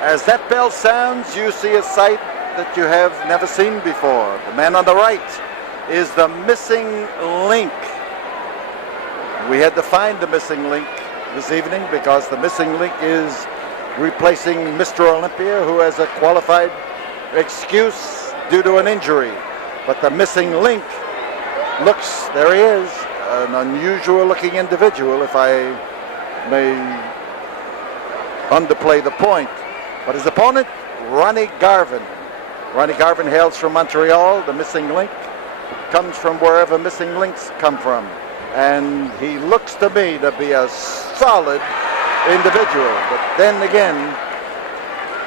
As that bell sounds, you see a sight that you have never seen before. The man on the right is the missing link. We had to find the missing link this evening because the missing link is replacing Mr. Olympia, who has a qualified excuse due to an injury. But the missing link looks, there he is, an unusual looking individual, if I may underplay the point. But his opponent, Ronnie Garvin. Ronnie Garvin hails from Montreal. The missing link comes from wherever missing links come from. And he looks to me to be a solid individual. But then again,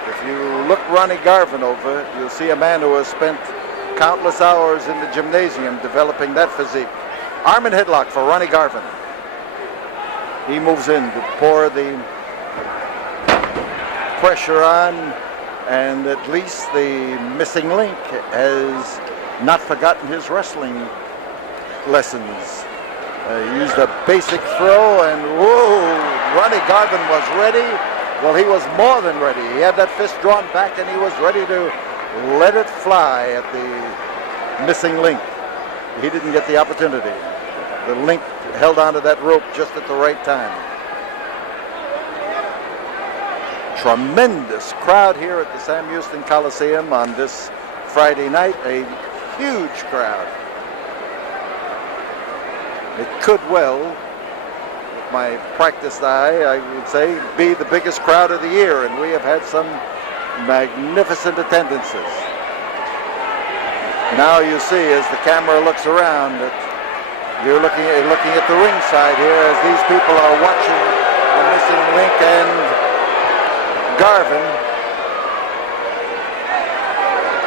if you look Ronnie Garvin over, you'll see a man who has spent countless hours in the gymnasium developing that physique. Arm and headlock for Ronnie Garvin. He moves in to pour the pressure on, and at least the missing link has not forgotten his wrestling lessons. He used a basic throw, and whoa, Ronnie Garvin was ready. Well, he was more than ready. He had that fist drawn back, and he was ready to let it fly at the missing link. He didn't get the opportunity. The link held onto that rope just at the right time. Tremendous crowd here at the Sam Houston Coliseum on this Friday night. A huge crowd. It could well, with my practiced eye, I would say, be the biggest crowd of the year, and we have had some magnificent attendances. Now you see, as the camera looks around, that you're looking at the ringside here as these people are watching the missing link and Garvin.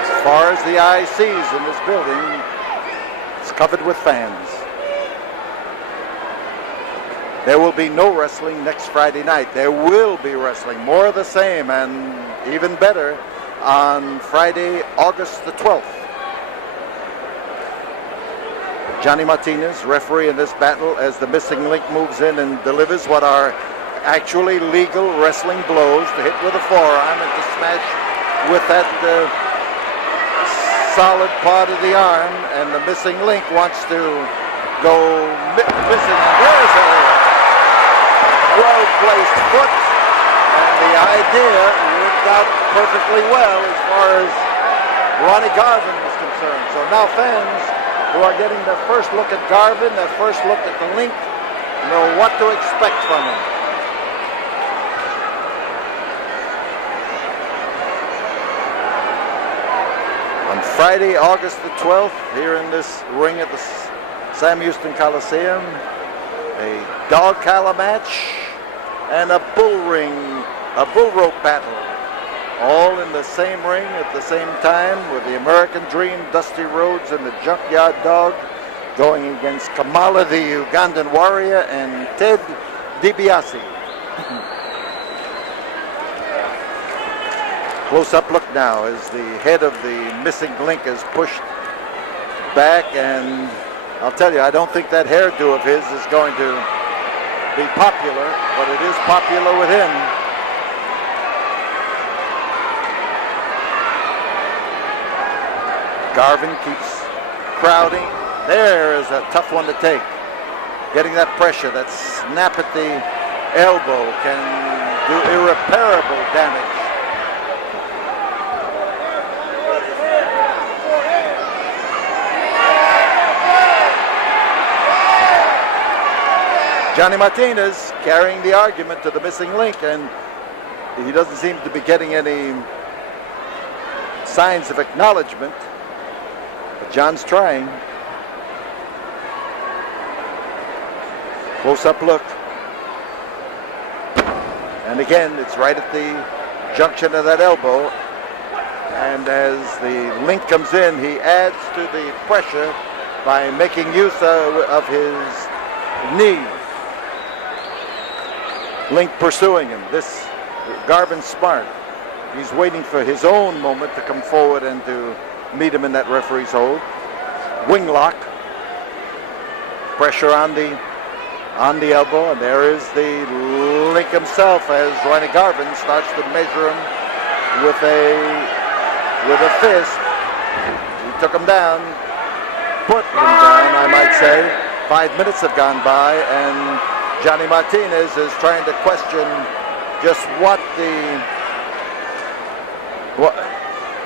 As far as the eye sees in this building, it's covered with fans. There will be no wrestling next Friday night. There will be wrestling, more of the same, and even better, on Friday, August the 12th. Johnny Martinez, referee in this battle, as the missing link moves in and delivers what are actually legal wrestling blows, to hit with a forearm and to smash with that solid part of the arm, and the missing link wants to go missing. There's a well-placed foot, and the idea worked out perfectly well as far as Ronnie Garvin is concerned. So now fans who are getting their first look at Garvin, their first look at the link, know what to expect from him. On Friday, August the 12th, here in this ring at the Sam Houston Coliseum, a dog collar match and a bull rope battle, all in the same ring at the same time, with the American Dream, Dusty Rhodes, and the Junkyard Dog going against Kamala, the Ugandan Warrior, and Ted DiBiase. Close-up look now as the head of the missing link is pushed back, and I'll tell you, I don't think that hairdo of his is going to be popular, but it is popular with him. Garvin keeps crowding. There is a tough one to take. Getting that pressure, that snap at the elbow can do irreparable damage. Johnny Martinez carrying the argument to the missing link, and he doesn't seem to be getting any signs of acknowledgement. But John's trying. Close-up look. And again, it's right at the junction of that elbow. And as the link comes in, he adds to the pressure by making use of his knee. Link pursuing him. This Garvin's smart. He's waiting for his own moment to come forward and to meet him in that referee's hold. Wing lock. Pressure on the elbow, and there is the Link himself as Ronnie Garvin starts to measure him with a fist. He took him down, put him down, I might say. 5 minutes have gone by, and Johnny Martinez is trying to question just what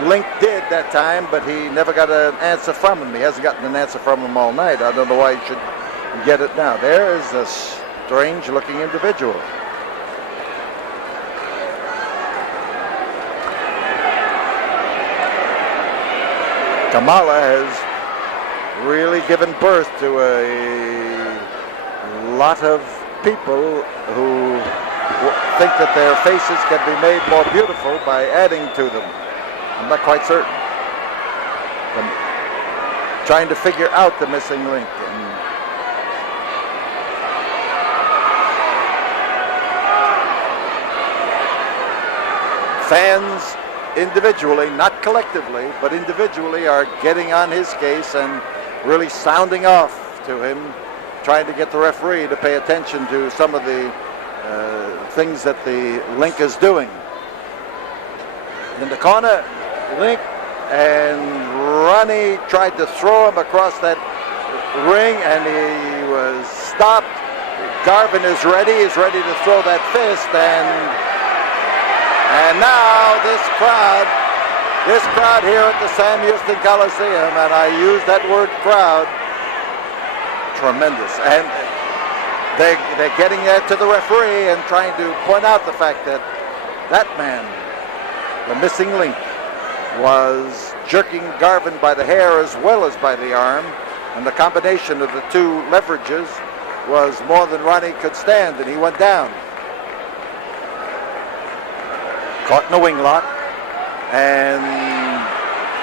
Link did that time, but he never got an answer from him. He hasn't gotten an answer from him all night. I don't know why he should get it now. There is a strange-looking individual. Kamala has really given birth to a lot of people who think that their faces can be made more beautiful by adding to them. I'm not quite certain. I'm trying to figure out the missing link. Fans individually, not collectively, but individually are getting on his case and really sounding off to him, trying to get the referee to pay attention to some of the things that the Link is doing. In the corner, Link and Ronnie tried to throw him across that ring, and he was stopped. Garvin is ready. He's ready to throw that fist, and now this crowd here at the Sam Houston Coliseum, and I use that word crowd, tremendous. And they're getting there to the referee and trying to point out the fact that that man, the missing link, was jerking Garvin by the hair as well as by the arm, and the combination of the two leverages was more than Ronnie could stand, and he went down. Caught in a wing lock, and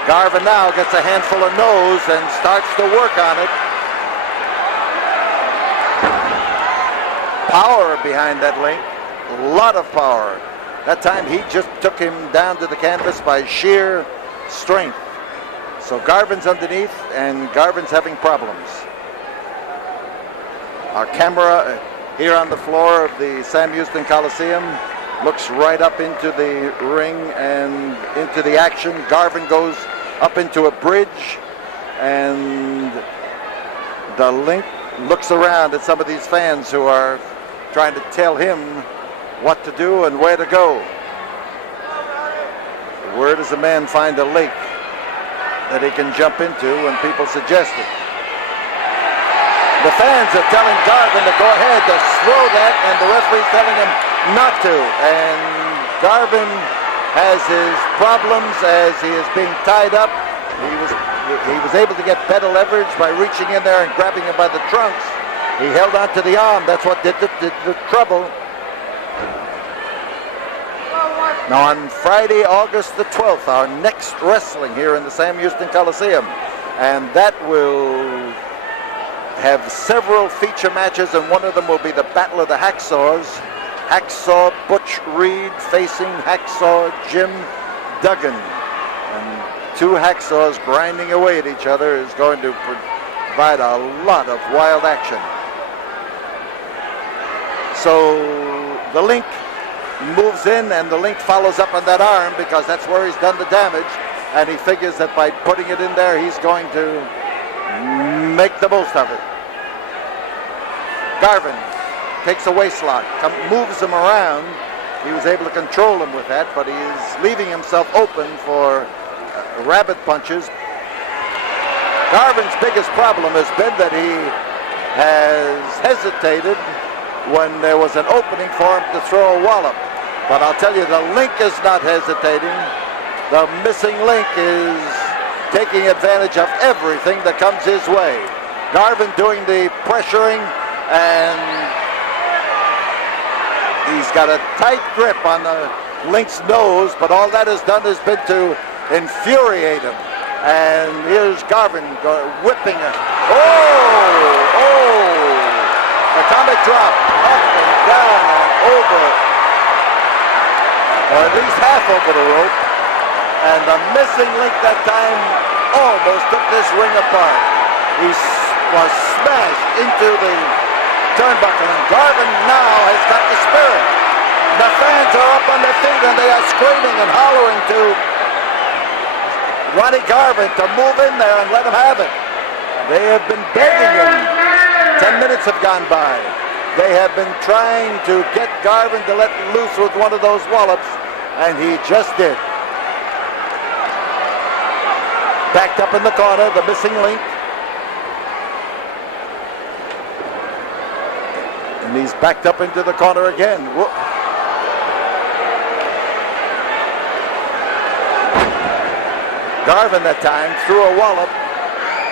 Garvin now gets a handful of nose and starts to work on it. Power behind that link, a lot of power. That time he just took him down to the canvas by sheer strength. So Garvin's underneath, and Garvin's having problems. Our camera here on the floor of the Sam Houston Coliseum looks right up into the ring and into the action. Garvin goes up into a bridge, and the Link looks around at some of these fans who are trying to tell him what to do and where to go. Where does a man find a lake that he can jump into when people suggest it? The fans are telling Garvin to go ahead to throw that, and the referee's telling him not to. And Garvin has his problems as he is being tied up. He was able to get better leverage by reaching in there and grabbing him by the trunks. He held on to the arm. That's what did the trouble. Now on Friday, August the 12th, our next wrestling here in the Sam Houston Coliseum. And that will have several feature matches, and one of them will be the Battle of the Hacksaws. Hacksaw Butch Reed facing Hacksaw Jim Duggan. And two hacksaws grinding away at each other is going to provide a lot of wild action. So the Link moves in, and the Link follows up on that arm because that's where he's done the damage, and he figures that by putting it in there, he's going to make the most of it. Garvin takes a waist lock, moves him around. He was able to control him with that, but he's leaving himself open for rabbit punches. Garvin's biggest problem has been that he has hesitated when there was an opening for him to throw a wallop. But I'll tell you, the Link is not hesitating. The missing Link is taking advantage of everything that comes his way. Garvin doing the pressuring, and he's got a tight grip on the Link's nose, but all that has done has been to infuriate him. And here's Garvin whipping it. Atomic drop, up and down and over, or at least half over the rope. And the missing Link that time almost took this ring apart. He was smashed into the turnbuckle, and Garvin now has got the spirit. The fans are up on their feet and they are screaming and hollering to Ronnie Garvin to move in there and let him have it. They have been begging him. 10 minutes have gone by. They have been trying to get Garvin to let loose with one of those wallops, and he just did. Backed up in the corner, the missing link. And he's backed up into the corner again. Whoa. Garvin that time threw a wallop,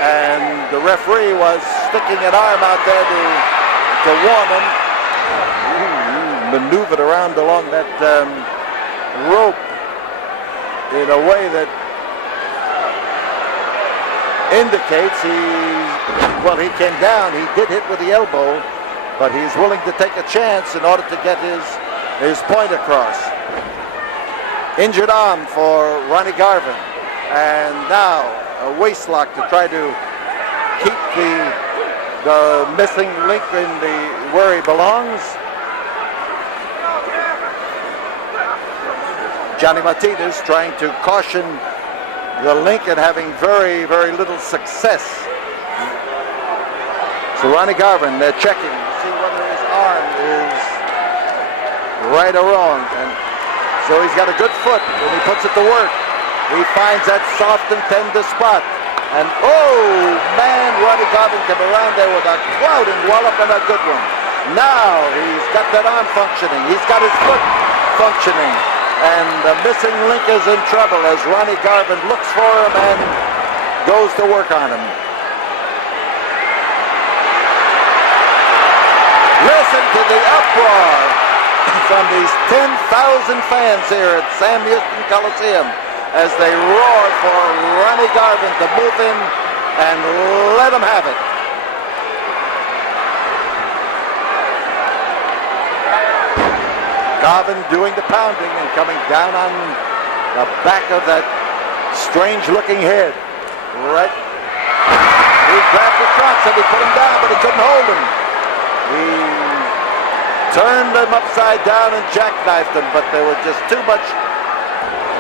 and the referee was sticking an arm out there to warn him. Maneuvered around along that rope in a way that indicates he came down. He did hit with the elbow, but he's willing to take a chance in order to get his point across. Injured arm for Ronnie Garvin, and now a waist lock to try to keep the missing link in where he belongs. Johnny Martinez trying to caution the link and having very, very little success. So Ronnie Garvin, they're checking to see whether his arm is right or wrong. And so he's got a good foot when he puts it to work. He finds that soft and tender spot. And oh man, Ronnie Garvin came around there with a clouding wallop and a good one. Now he's got that arm functioning. He's got his foot functioning. And the missing link is in trouble as Ronnie Garvin looks for him and goes to work on him. Listen to the uproar from these 10,000 fans here at Sam Houston Coliseum as they roar for Ronnie Garvin to move in and let him have it. Garvin doing the pounding and coming down on the back of that strange-looking head. Right. He grabbed the trunks and he put him down, but he couldn't hold him. He turned him upside down and jackknifed him, but there was just too much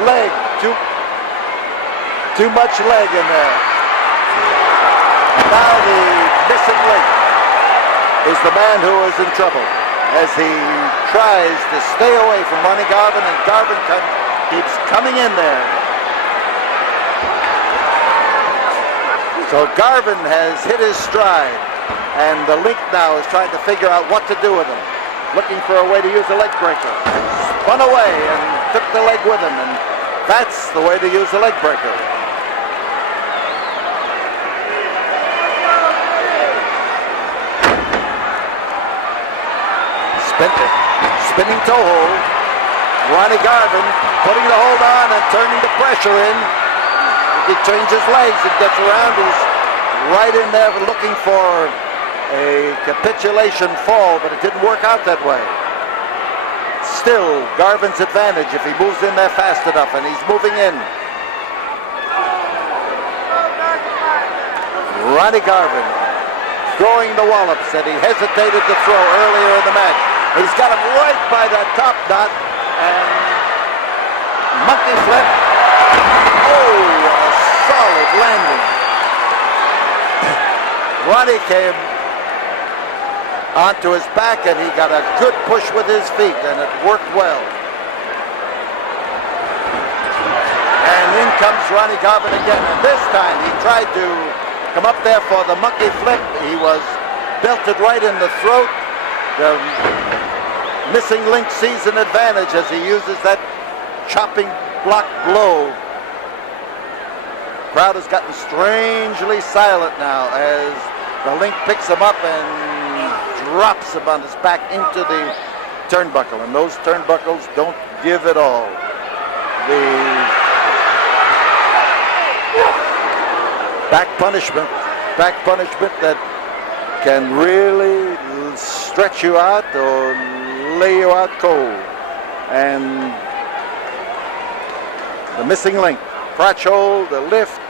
leg, too much leg in there. Now the missing link is the man who is in trouble as he tries to stay away from Ronnie Garvin, and Garvin keeps coming in there. So Garvin has hit his stride, and the link now is trying to figure out what to do with him. Looking for a way to use a leg breaker. Spun away and took the leg with him, and that's the way to use a leg breaker. Spinning toe hold. Ronnie Garvin putting the hold on and turning the pressure in. He changes legs and gets around. He's right in there looking for a capitulation fall, but it didn't work out that way. Still Garvin's advantage if he moves in there fast enough, and he's moving in. Ronnie Garvin throwing the wallops that he hesitated to throw earlier in the match. He's got him right by that top knot, and monkey flip. Oh, a solid landing. Ronnie came onto his back, and he got a good push with his feet, and it worked well. And in comes Ronnie Garvin again, and this time he tried to come up there for the monkey flip. He was belted right in the throat. The missing link sees an advantage as he uses that chopping block blow. Crowd has gotten strangely silent now as the link picks him up and drops him on his back into the turnbuckle, and those turnbuckles don't give at all. The back punishment that can really stretch you out or lay you out cold. And the missing link, crotch hold, the lift,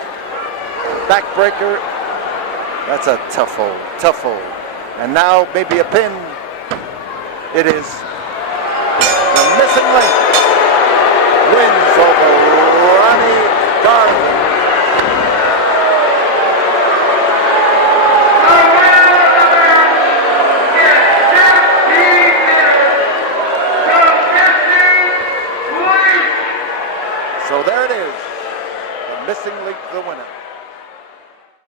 backbreaker. That's a tough hold. And now maybe a pin. It is. The missing link wins over Ronnie Garvin. So there it is, the missing link, the winner.